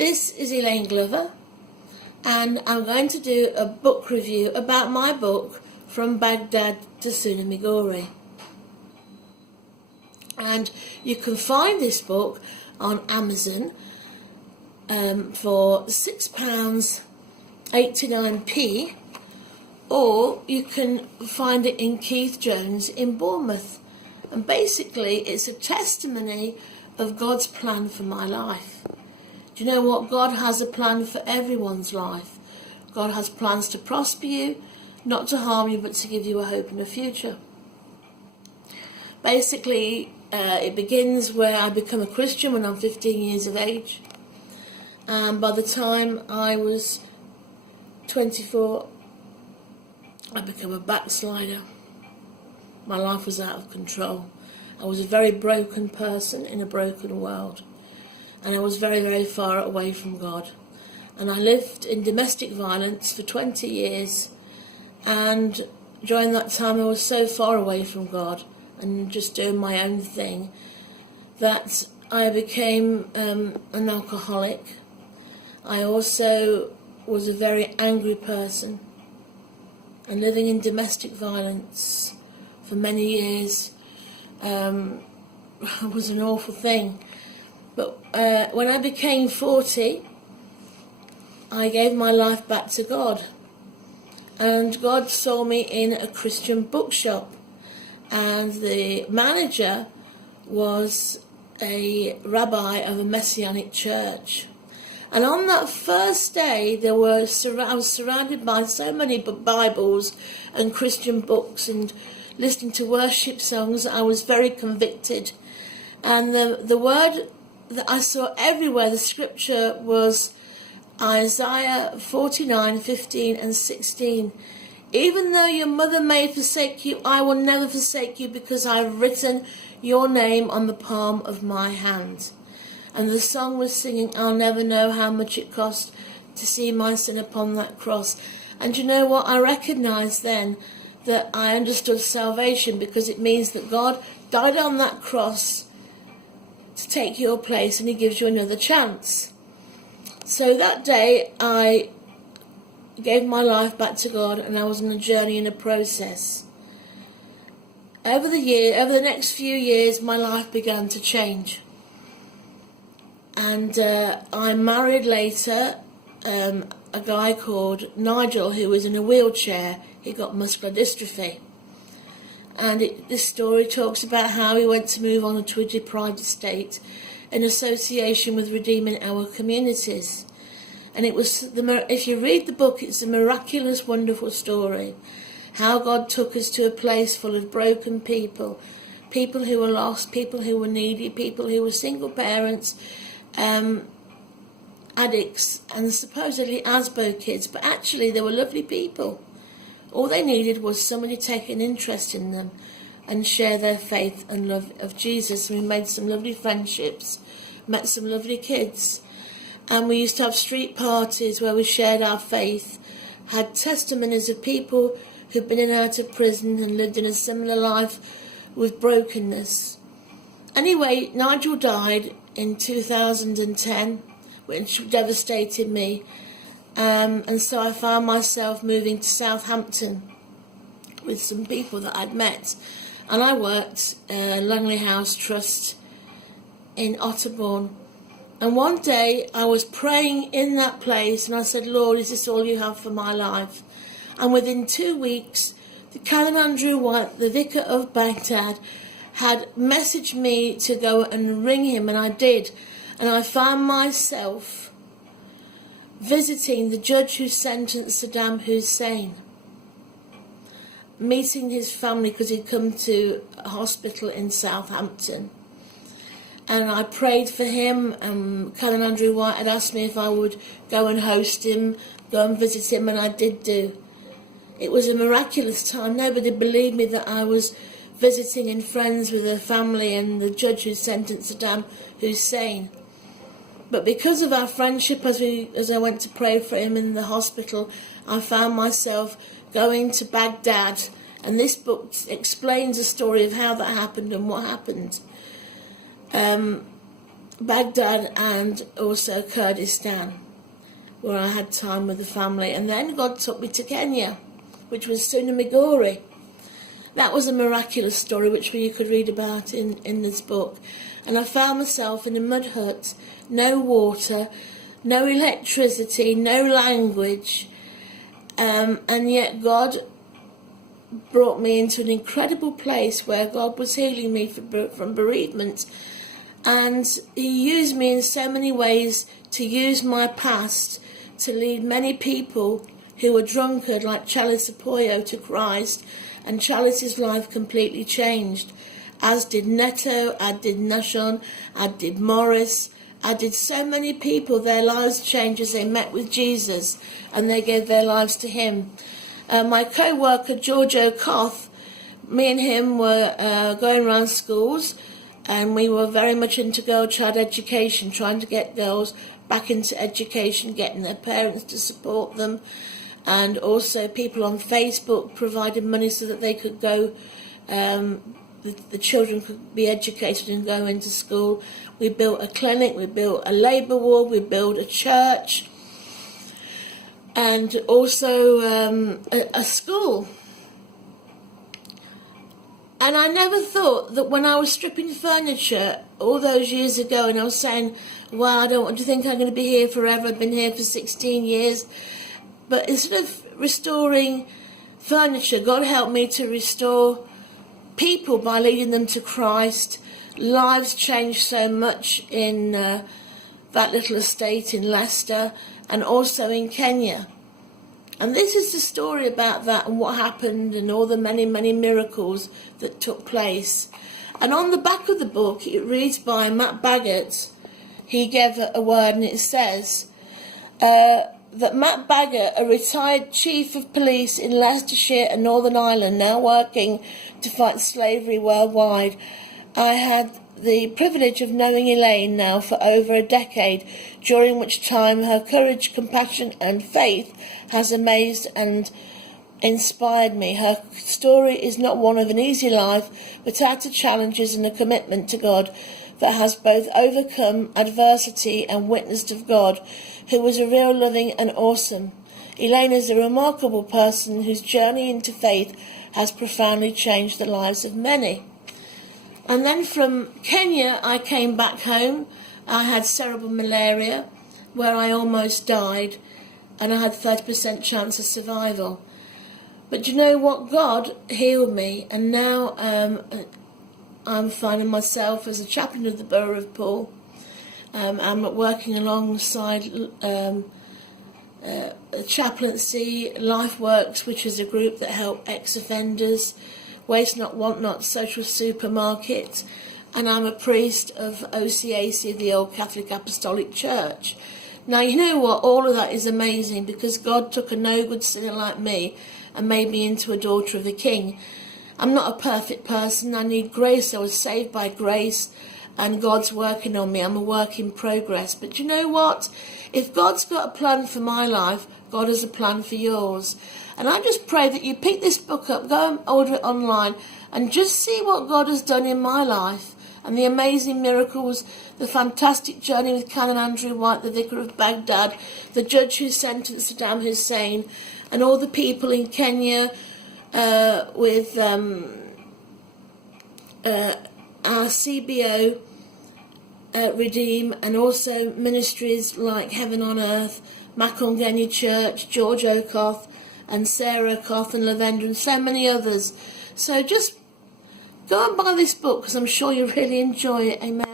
This is Elaine Glover, and I'm going to do a book review about my book, From Baghdad to Suna Migori. And you can find this book on Amazon for £6.89, or you can find it in Keith Jones in Bournemouth. And basically it's a testimony of God's plan for my life. Do you know what? God has a plan for everyone's life. God has plans to prosper you, not to harm you, but to give you a hope and a future. Basically, it begins where I become a Christian when I'm 15 years of age. And by the time I was 24, I became a backslider. My life was out of control. I was a very broken person in a broken world. And I was very, very far away from God. And I lived in domestic violence for 20 years. And during that time I was so far away from God and just doing my own thing that I became an alcoholic. I also was a very angry person, and living in domestic violence for many years was an awful thing. But when I became 40, I gave my life back to God. And God saw me in a Christian bookshop. And the manager was a rabbi of a Messianic church. And on that first day, I was surrounded by so many Bibles and Christian books and listening to worship songs. I was very convicted. And the word that I saw everywhere, the scripture, was Isaiah 49:15 and 16. Even though your mother may forsake you, I will never forsake you, because I have written your name on the palm of my hand. And the song was singing, I'll never know how much it cost to see my sin upon that cross. And you know what? I recognised then that I understood salvation, because it means that God died on that cross to take your place, and he gives you another chance. So that day I gave my life back to God, and I was on a journey and a process. Over the next few years, my life began to change. And I married later a guy called Nigel, who was in a wheelchair. He got muscular dystrophy. And this story talks about how he went to move on to a deprived estate in association with Redeeming Our Communities. And it was, if you read the book, it's a miraculous, wonderful story. How God took us to a place full of broken people, people who were lost, people who were needy, people who were single parents, addicts, and supposedly ASBO kids. But actually they were lovely people. All they needed was somebody to take an interest in them and share their faith and love of Jesus. And we made some lovely friendships, met some lovely kids. And we used to have street parties where we shared our faith, had testimonies of people who'd been in and out of prison and lived in a similar life with brokenness. Anyway, Nigel died in 2010, which devastated me. And so I found myself moving to Southampton with some people that I'd met. And I worked Langley House Trust in Otterbourne. And one day I was praying in that place, and I said, Lord, is this all you have for my life? And within 2 weeks, the Canon Andrew White, the vicar of Baghdad, had messaged me to go and ring him, and I did. And I found myself visiting the judge who sentenced Saddam Hussein, meeting his family because he'd come to a hospital in Southampton. And I prayed for him, and Canon Andrew White had asked me if I would go and host him, go and visit him, and I did do. It was a miraculous time. Nobody believed me that I was visiting and friends with the family and the judge who sentenced Saddam Hussein. But because of our friendship, as I went to pray for him in the hospital, I found myself going to Baghdad. And this book explains the story of how that happened and what happened. Baghdad and also Kurdistan, where I had time with the family. And then God took me to Kenya, which was Suna Migori. That was a miraculous story which you could read about in this book. And I found myself in a mud hut, no water, no electricity, no language, and yet God brought me into an incredible place where God was healing me from bereavement. And he used me in so many ways to use my past to lead many people who were drunkard like Charles Apoyo to Christ, and Charles's life completely changed, as did Neto, as did Nashon, as did Morris, as did so many people. Their lives changed as they met with Jesus and they gave their lives to him. My co-worker Giorgio Koth, me and him were going around schools, and we were very much into girl-child education, trying to get girls back into education, getting their parents to support them, and also people on Facebook provided money so that they could go, the children could be educated and go into school. We built a clinic, we built a labour ward, we built a church, and also a school. And I never thought that when I was stripping furniture all those years ago, and I was saying, well, I don't want to think I'm going to be here forever. I've been here for 16 years. But instead of restoring furniture, God helped me to restore people by leading them to Christ. Lives changed so much in that little estate in Leicester and also in Kenya. And this is the story about that and what happened and all the many, many miracles that took place. And on the back of the book, it reads by Matt Baggett. He gave a word, and it says that Matt Baggett, a retired chief of police in Leicestershire and Northern Ireland, now working to fight slavery worldwide. I had the privilege of knowing Elaine now for over a decade, during which time her courage, compassion and faith has amazed and inspired me. Her story is not one of an easy life, but out of challenges and a commitment to God that has both overcome adversity and witnessed of God, who was a real loving and awesome. Elaine is a remarkable person whose journey into faith has profoundly changed the lives of many. And then from Kenya, I came back home. I had cerebral malaria, where I almost died, and I had 30% chance of survival. But you know what? God healed me, and now I'm finding myself as a chaplain of the Borough of Poole. I'm working alongside chaplaincy, LifeWorks, which is a group that help ex-offenders, Waste Not, Want Not, Social Supermarket, and I'm a priest of OCAC, the Old Catholic Apostolic Church. Now, you know what? All of that is amazing because God took a no-good sinner like me and made me into a daughter of the King. I'm not a perfect person. I need grace. I was saved by grace, and God's working on me. I'm a work in progress. But you know what? If God's got a plan for my life, God has a plan for yours. And I just pray that you pick this book up, go and order it online, and just see what God has done in my life and the amazing miracles, the fantastic journey with Canon Andrew White, the vicar of Baghdad, the judge who sentenced Saddam Hussein, and all the people in Kenya with our CBO Redeem, and also ministries like Heaven on Earth, Makongeni Church, George Okoth, and Sarah Koth and Lavender, and so many others. So just go and buy this book because I'm sure you'll really enjoy it. Amen.